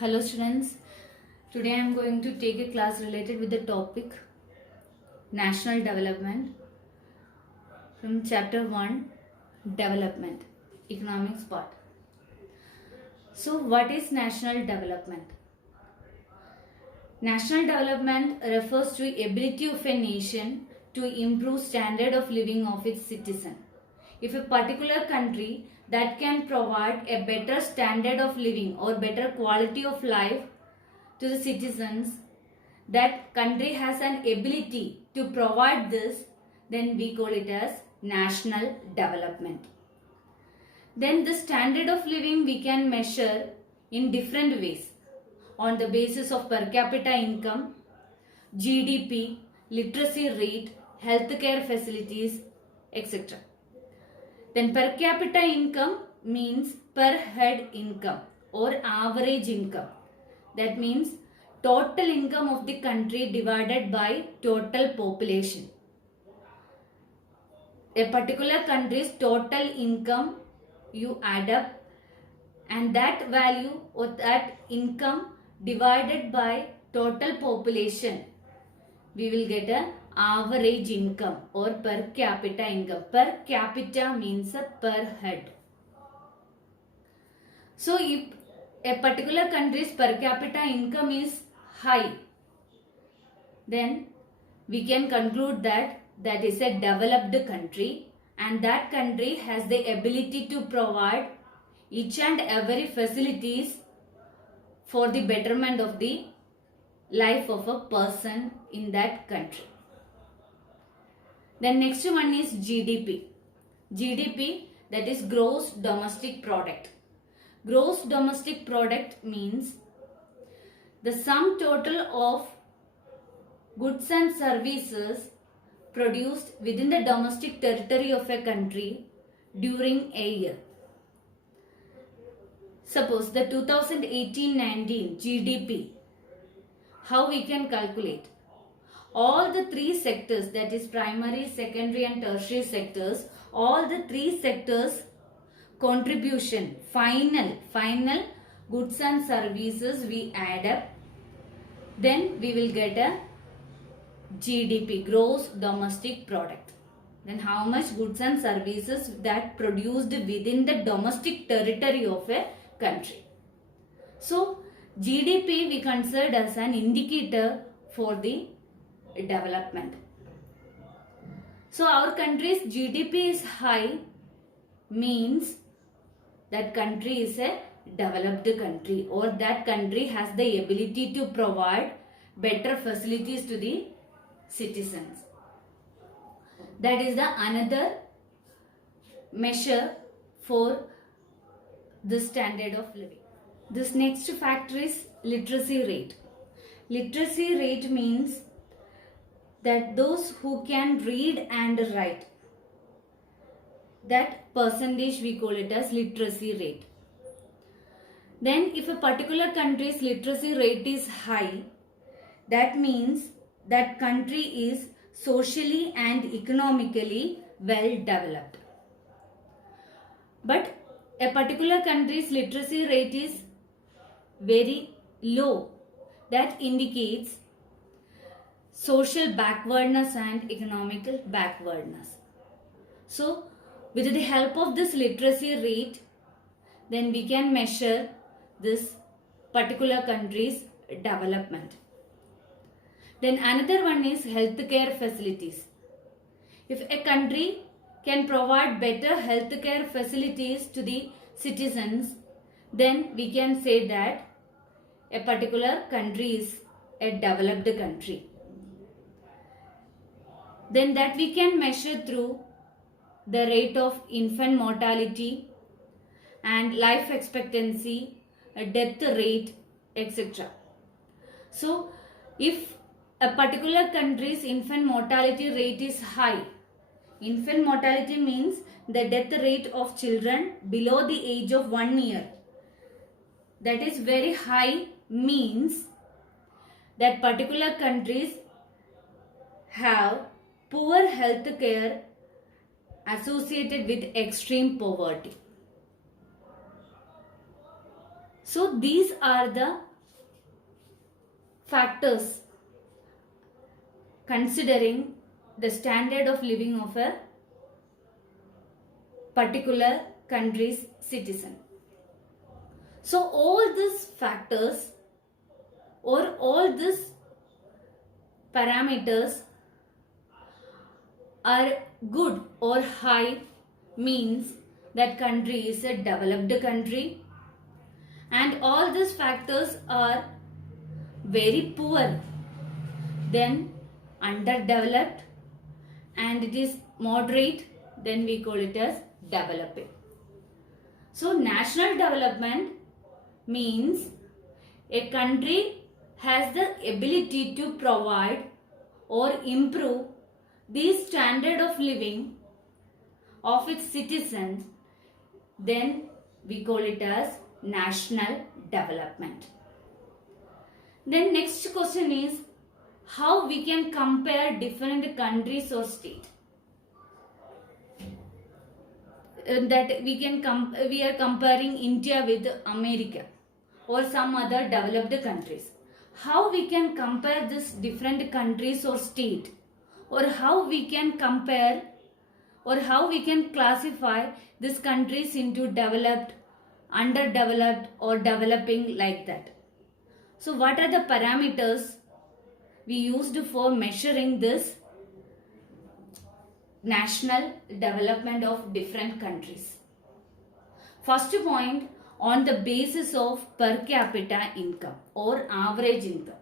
Hello students, today I am going to take a class related with the topic National Development from chapter 1 Development, Economics part. So what is national development? National development refers to ability of a nation to improve standard of living of its citizen. If a particular country that can provide a better standard of living or better quality of life to the citizens, that country has an ability to provide this, then we call it as national development. Then the standard of living we can measure in different ways on the basis of per capita income, GDP, literacy rate, healthcare facilities, etc. Then per capita income means per head income or average income. That means total income of the country divided by total population. A particular country's total income you add up, and that value or that income divided by total population, we will get a average income or per capita income. Per capita means a per head. So if a particular country's per capita income is high, then we can conclude that that is a developed country, and that country has the ability to provide each and every facilities for the betterment of the life of a person in that country. Then next one is GDP. GDP, that is gross domestic product. Gross domestic product means the sum total of goods and services produced within the domestic territory of a country during a year. Suppose the 2018-19 GDP, how we can calculate? All the three sectors, that is primary, secondary and tertiary sectors, all the three sectors contribution, final goods and services we add up, then we will get a GDP, gross domestic product. Then how much goods and services that produced within the domestic territory of a country. So GDP we consider as an indicator for the development. So our country's GDP is high means that country is a developed country, or that country has the ability to provide better facilities to the citizens. That is the another measure for the standard of living. This next factor is literacy rate. Literacy rate means that those who can read and write, that percentage we call it as literacy rate. Then if a particular country's literacy rate is high, that means that country is socially and economically well developed. But a particular country's literacy rate is very low, that indicates social backwardness and economical backwardness. So with the help of this literacy rate, then we can measure this particular country's development. Then another one is healthcare facilities. If a country can provide better healthcare facilities to the citizens, then we can say that a particular country is a developed country. Then that we can measure through the rate of infant mortality and life expectancy, death rate, etc. So if a particular country's infant mortality rate is high, infant mortality means the death rate of children below the age of 1 year, that is very high, means that particular countries have poor health care associated with extreme poverty. So these are the factors considering the standard of living of a particular country's citizen. So all these factors or all these parameters are good or high means that country is a developed country, and all these factors are very poor, then underdeveloped, and it is moderate, then we call it as developing. So national development means a country has the ability to provide or improve the standard of living of its citizens, then we call it as national development. Then next question is how we can compare different countries or states. That we are comparing India with America or some other developed countries. How we can compare this different countries or state, or how we can compare or how we can classify these countries into developed, underdeveloped or developing, like that. So what are the parameters we used for measuring this national development of different countries? First point, on the basis of per capita income or average income.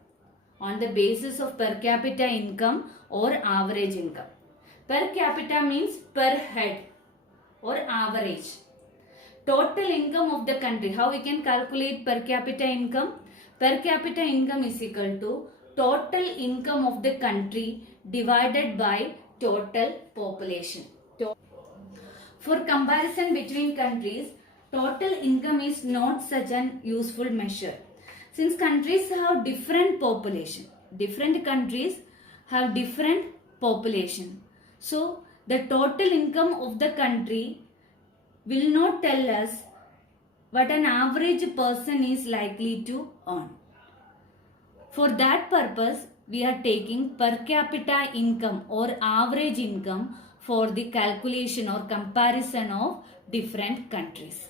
On the basis of per capita income or average income. Per capita means per head or average. Total income of the country. How we can calculate per capita income? Per capita income is equal to total income of the country divided by total population. For comparison between countries, total income is not such an useful measure. Since countries have different population, different countries have different population. So the total income of the country will not tell us what an average person is likely to earn. For that purpose, we are taking per capita income or average income for the calculation or comparison of different countries.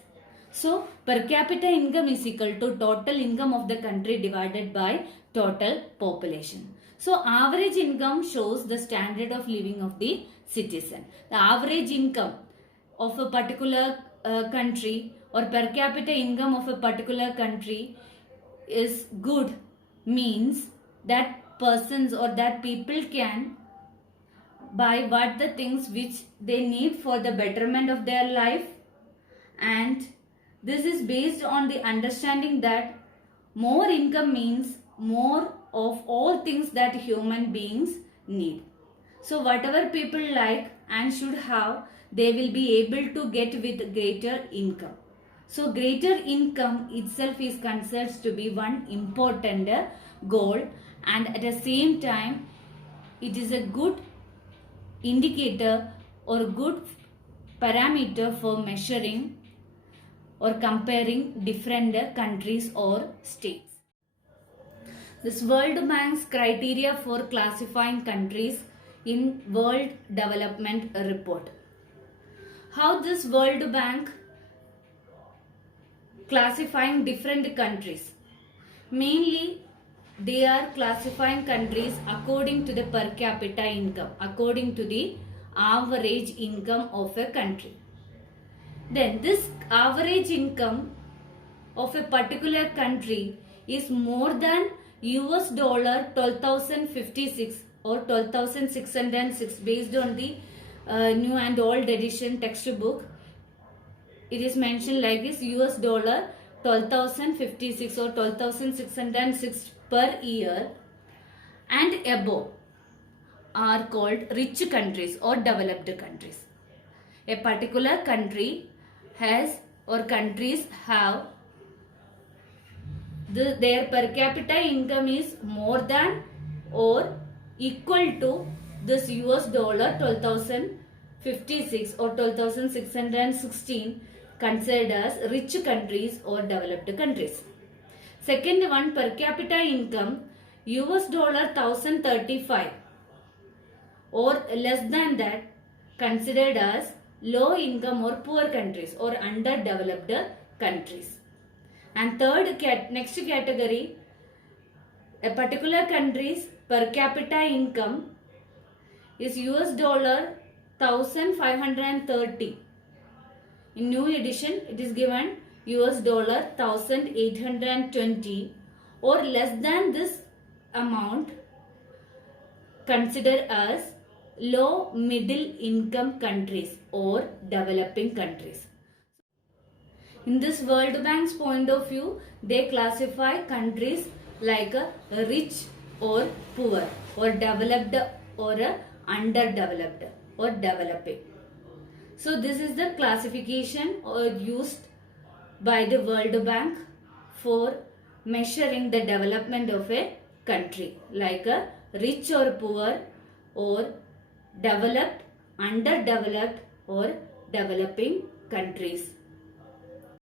So, per capita income is equal to total income of the country divided by total population. So, average income shows the standard of living of the citizen. The average income of a particular country or per capita income of a particular country is good, means that persons or that people can buy what the things which they need for the betterment of their life, and this is based on the understanding that more income means more of all things that human beings need. So whatever people like and should have, they will be able to get with greater income. So greater income itself is considered to be one important goal, and at the same time it is a good indicator or good parameter for measuring or comparing different countries or states. This World Bank's criteria for classifying countries in World Development Report. How this World Bank classifying different countries? Mainly they are classifying countries according to the per capita income, according to the average income of a country. Then this average income of a particular country is more than US dollar 12,056 or 12,606 based on the new and old edition textbook. It is mentioned like this: US dollar 12,056 or 12,606 per year and above are called rich countries or developed countries. A particular country has or countries have their per capita income is more than or equal to this US dollar 12,056 or 12,616, considered as rich countries or developed countries. Second one, per capita income US dollar 1035 or less than that considered as low income or poor countries or underdeveloped countries. And next category, a particular country's per capita income is US dollar 1530. In new edition, it is given US dollar 1820 or less than this amount considered as low middle income countries or developing countries. In this World Bank's point of view, they classify countries like rich or poor or developed or underdeveloped or developing. So this is the classification used by the World Bank for measuring the development of a country, like a rich or poor or developed, underdeveloped or developing countries.